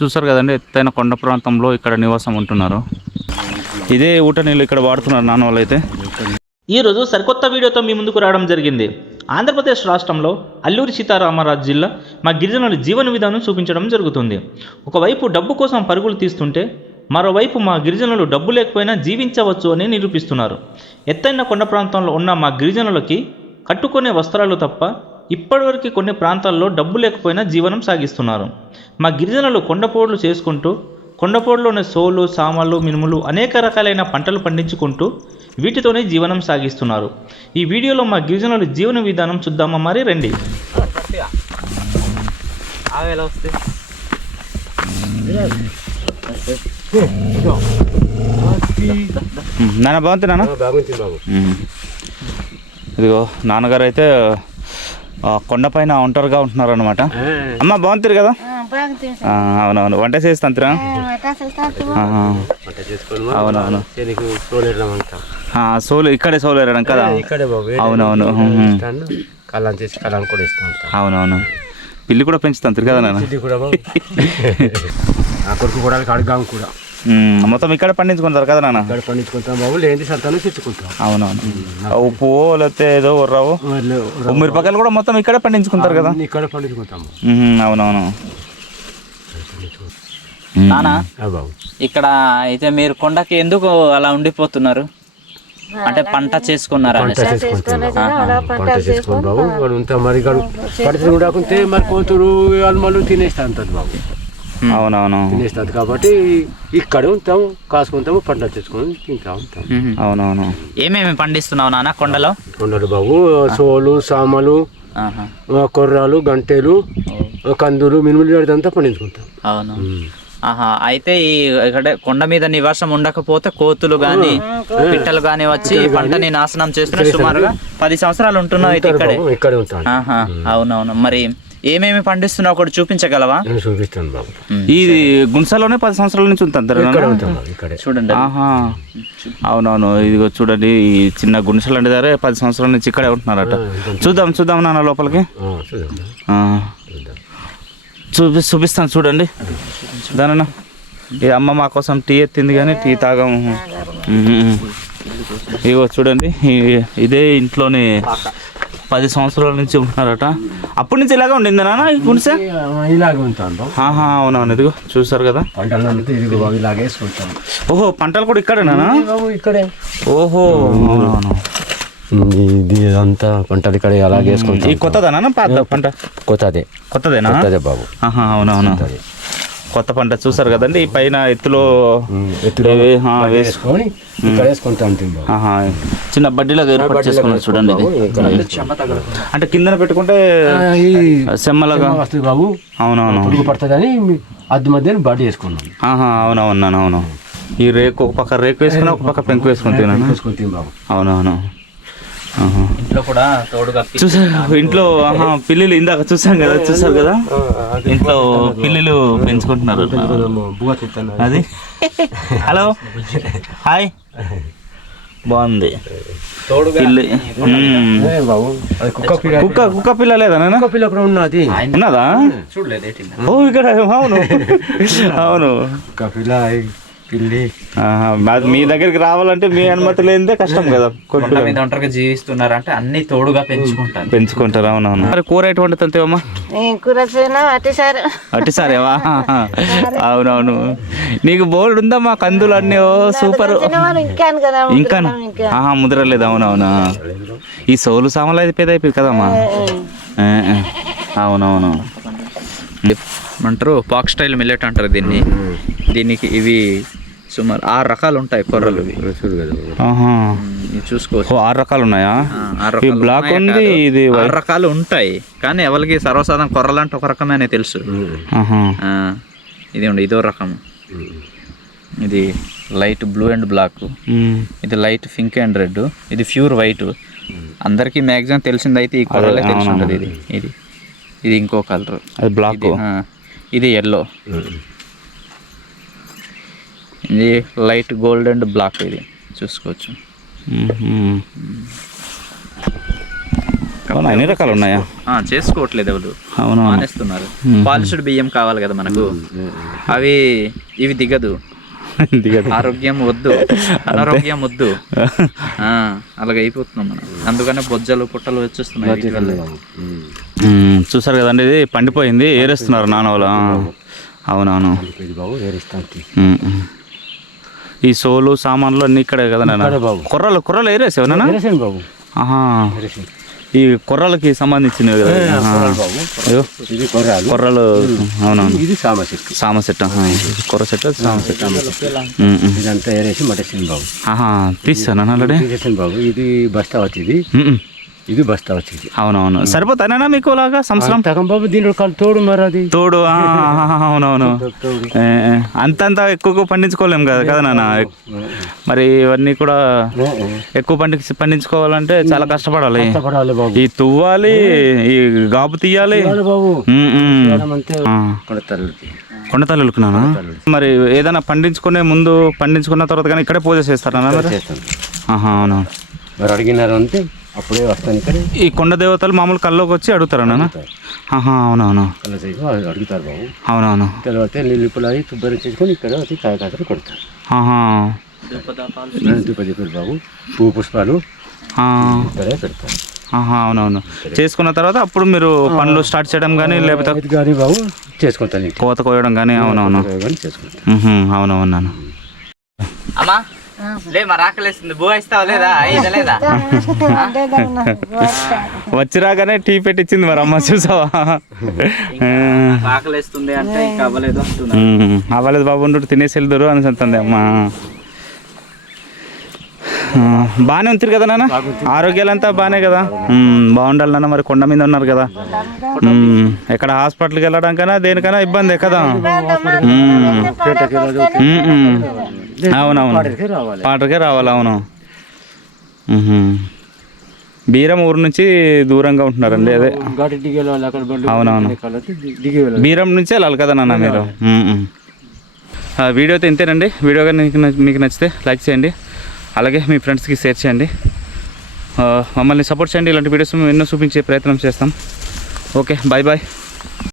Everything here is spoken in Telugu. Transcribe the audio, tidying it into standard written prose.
చూసారు కదండి, ఎత్తైన కొండ ప్రాంతంలో ఇక్కడ నివాసం ఉంటున్నారు. ఇదే ఊట నీళ్ళు ఇక్కడ వాడుతున్నారు నాన్న వాళ్ళు అయితే. ఈరోజు సరికొత్త వీడియోతో మీ ముందుకు రావడం జరిగింది. ఆంధ్రప్రదేశ్ రాష్ట్రంలో అల్లూరి సీతారామరాజు జిల్లా మా గిరిజనుల జీవన విధానం చూపించడం జరుగుతుంది. ఒకవైపు డబ్బు కోసం పరుగులు తీస్తుంటే మరోవైపు మా గిరిజనులు డబ్బు లేకపోయినా జీవించవచ్చు అని నిరూపిస్తున్నారు. ఎత్తైన కొండ ప్రాంతంలో ఉన్న మా గిరిజనులకి కట్టుకునే వస్త్రాలు తప్ప ఇప్పటివరకు కొన్ని ప్రాంతాల్లో డబ్బు లేకపోయినా జీవనం సాగిస్తున్నారు. మా గిరిజనులు కొండపోడ్లు చేసుకుంటూ కొండపోడ్లోని సోలు, సామలు, మినుములు అనేక రకాలైన పంటలు పండించుకుంటూ వీటితోనే జీవనం సాగిస్తున్నారు. ఈ వీడియోలో మా గిరిజనుల జీవన విధానం చూద్దామా మరి రండి. నాన్న బాగుంది నాన్న. ఇదిగో నాన్నగారు అయితే కొండపైన ఒంటరిగా ఉంటున్నారు అనమాట. అమ్మ బాగుంటుంది కదా? అవునవును, వంట చేస్తాంతరా? అవునవును, సోలు ఇక్కడే సోలు ఎరడం కదా? అవునవును, అవునవును. పిల్లి కూడా పెంచుతాంతారు కదా నాన్న? మొత్తం ఇక్కడ పండించుకుంటారు కదా నాన్న? ఇక్కడ పండించుకుంటాం బాబు, లేని సంతానం తెచ్చుకుంటాం. అవునవును, ఉప్పు లేకపోతే ఏదో ఉర్రావు మిరపకాయలు కూడా మొత్తం ఇక్కడే పండించుకుంటారు కదా? ఇక్కడ పండించుకుంటాము. అవునవును నానా. ఇక్కడ అయితే మీరు కొండకి ఎందుకు అలా ఉండిపోతున్నారు? అంటే పంట చేసుకున్నారా? పంట చేసుకుని బాబు ఉంటా మరి పరిస్థితి కూడా కాకుంటే మరి కోతులు అల్మలు తినేస్తా ఉంటుంది బాబు. అవునవును, తినేస్తుంది కాబట్టి ఇక్కడ ఉంటాము, కాసుకుంటాము, పంట చేసుకొని తింటా ఉంటాం. అవునవును. ఏమేమి పండిస్తున్నావు నాన్న కొండలో? కొండలు బాబు సోలు, సామలు, కొర్రాలు, గంటెలు, కందులు, మినుములు అంతా పండించుకుంటాం. అవును. అయితే ఈ ఇక్కడ కొండ మీద నివాసం ఉండకపోతే కోతులు గాని పిట్టలు గాని వచ్చి పంటని నాశనం చేస్తున్నా. సుమారుగా 10 సంవత్సరాలు ఉంటున్నావు అయితే ఇక్కడే ఉంటాను. అవునవును. మరి ఏమేమి పండిస్తున్నావు ఒకటి చూపించగలవా? చూపిస్తాను బాబు. ఇది గుంసాలోనే 10 సంవత్సరాల నుంచి ఉంటుంది చూడండి. అవునవును, ఇదిగో చూడండి, ఈ చిన్న గుంసలు అంటే సరే 10 సంవత్సరాల నుంచి ఇక్కడే ఉంటున్నారట. చూద్దాం నాన్న లోపలికి. చూపిస్తాను చూడండి. దానన్నా, ఇది అమ్మ మా కోసం టీ ఎత్తింది కానీ టీ తాగాము. ఇగో చూడండి, ఇదే ఇంట్లోని 10 సంవత్సరాల నుంచి ఉంటున్నారట. అప్పటి నుంచి ఇలాగే ఉండింది నాన్న ఈ గుడిసె? ఇలాగే ఉంటాను. అవునవును, ఇదిగో చూసారు కదా. ఓహో, పంటలు కూడా ఇక్కడేనా? ఇక్కడే. ఓహో, అవునవును. ఇది అంతా పంటలు ఇక్కడ అలాగే వేసుకుంటాం. ఈ కొత్తదేనా పాత పంట? కొత్తదేనా బాబు? అవునవును, కొత్త పంట. చూసారు కదండి, ఈ పైన ఎత్తులో వేసుకొని ఇక్కడ వేసుకుంటాం. చిన్న బడ్డీలాగా ఏర్పాటు చేసుకున్నారు చూడండి. అంటే కిందన పెట్టుకుంటే సెమ్మలాగా వస్తుంది బాబు. అవునవును, పురుగు పడుతుందని అద్దె మధ్యన బడ్డీ వేసుకున్నాం. అవునవును. ఈ రేకు ఒక పక్క రేకు వేసుకున్నా, ఒక పక్క పెంకు వేసుకుంటాను బాబు. అవునవును. ఇంట్లో కూడా తోడుగా ఇంట్లో పిల్లులు ఇందాక చూసారు కదా, ఇంట్లో పిల్లులు పెంచుకుంటున్నారు. అది హలో హాయ్, బాగుంది. కుక్క పిల్ల లేదా? పిల్ల కూడా ఉన్నదా? ఓ ఇక్కడ అవును కుక్క పిల్ల పిల్లి. మీ దగ్గరికి రావాలంటే మీ అనుమతి లేనిదే కష్టం కదా. ఒంటరిగా జీవిస్తున్నారంటే అన్ని తోడుగా పెంచుకుంటారు. అవునవును. మరి కూర ఎటువంటి తంతేవమ్మా? అట్టిసారేవా? అవునవును. నీకు బోర్డు ఉందమ్మా, కందులు అన్నీ సూపర్. ఇంకా ముద్రలేదు. అవునవునా, ఈ సోలు సామాన్లు అయితే పెద్ద అయిపోయింది కదమ్మా. అవునవును. అంటారు పాక్ స్టైల్ మిల్లెట్ అంటారు దీన్ని. దీనికి ఇవి సుమారు 6 రకాలు ఉంటాయి కొర్రలు. చూసుకోవచ్చు. 6 రకాలు ఉన్నాయా? బ్లాక్ ఉంది, ఇది 6 రకాలు ఉంటాయి. కానీ ఎవరికి సర్వసాధారణ కొర్రలు అంటే ఒక రకమే తెలుసు. ఇది ఉండి ఇదో రకము. ఇది లైట్ బ్లూ అండ్ బ్లాక్, ఇది లైట్ పింక్ అండ్ రెడ్, ఇది ప్యూర్ వైట్. అందరికీ మ్యాక్సిమం తెలిసిందైతే ఈ కొర్రలే తెలిసి ఉంటుంది. ఇది ఇంకో కలర్, అది బ్లాక్. ఇది ఎల్లో, ఇది లైట్ గోల్డ్ అండ్ బ్లాక్. ఇది చూసుకోవచ్చు. అవునా, అన్ని రకాలు ఉన్నాయా? చేసుకోవట్లేదు ఎవరు, అవును మానేస్తున్నారు. పాలిష్డ్ బియ్యం కావాలి కదా మనకు, అవి ఇవి దిగదు. ఆరోగ్యం వద్దు, అనారోగ్యం వద్దు, అలాగ అయిపోతున్నాం మనం. అందుకనే బొజ్జలు పుట్టలు వచ్చేస్తున్నాయి. చూసారు కదండి, ఇది పండిపోయింది, ఏరేస్తున్నారు నాన్న వాళ్ళు. అవునవును. ఈ సోలు సామాన్లు అన్ని ఇక్కడే కదా కొర్రలు ఏరేసావు బాబు. ఈ కొర్రలకి సంబంధించినవి కదా కొర్రలు. అవునవును, ఇది సామ సెట్, కొర్ర సెట్, సామ సెట్. ఇదంతా ఏరేసి మటేసింది బాబు. తీస్తాను ఆల్రెడీ బాబు. ఇది బస్తా వచ్చింది, ఇది బస్తా వచ్చింది. అవునవును, సరిపోతానా మీకు లాగా సంవత్సరం? తగం బాబు, దీని తోడు మరి అది తోడు. అవునవును, అంతంత ఎక్కువ పండించుకోలేము కదా నాన్న. మరి ఇవన్నీ కూడా ఎక్కువ పండించుకోవాలంటే చాలా కష్టపడాలి. ఈ తువ్వాలి, ఈ గాబు తీయాలి బాబు. కొండతల్లుకున్నానా? మరి ఏదైనా పండించుకునే ముందు, పండించుకున్న తర్వాత కానీ ఇక్కడే పూజ చేస్తారా? అవును, మరి అడిగినారు అంటే అప్పుడే వస్తాను ఇక్కడ. ఈ కొండ దేవతలు మామూలు కల్లోకి వచ్చి అడుగుతారా నాన్న? అవునవును, అడుగుతారు బాబు. అవునవును. తర్వాత నీళ్ళు పొలాలి శుభ్రం చేసుకొని ఇక్కడ వచ్చి కాయకాతలు కొడతారు. ధూపదీపాలు బాబు, పువ్వు పుష్పాలు ఇక్కడే పెడతారు. అవునవును, చేసుకున్న తర్వాత అప్పుడు మీరు పనులు స్టార్ట్ చేయడం కానీ లేకపోతే కానీ బాబు చేసుకుంటాను, కోత కోయడం కానీ. అవునవును, అవునవును. అమ్మా లే, మరి ఆకలేస్తుంది, బో ఇస్తావా లేదా? లేదా వచ్చి రాగానే టీ పెట్టించింది మరి అమ్మ, చూసావా? ఆకలేస్తుంది అంటే ఇంకా అవ్వలేదు అంటున్నా. అవ్వలేదు బాబు, ఉండు తినేసి వెళ్దురు అని అంటుంది అమ్మ. బాగానే ఉంటారు కదా నాన్న, ఆరోగ్యాలంతా బాగానే కదా? బాగుండాలి నాన్న. మరి కొండ మీద ఉన్నారు కదా, ఎక్కడ హాస్పిటల్కి వెళ్ళడానికైనా దేనికైనా ఇబ్బంది కదా? అవునవును, పాటకే రావాలి. అవును, బీరం ఊరు నుంచి దూరంగా ఉంటున్నారండి. అదే అవునవును, బీరం నుంచి వెళ్ళాలి కదా నాన్న మీరు. వీడియో అయితే ఇంతేనండి. వీడియో కానీ మీకు నచ్చితే లైక్ చేయండి, అలాగే మీ ఫ్రెండ్స్కి షేర్ చేయండి. మమ్మల్ని సపోర్ట్ చేయండి. ఇలాంటి వీడియోస్ ఎన్నో చూపించే ప్రయత్నం చేస్తాం. Okay, bye bye.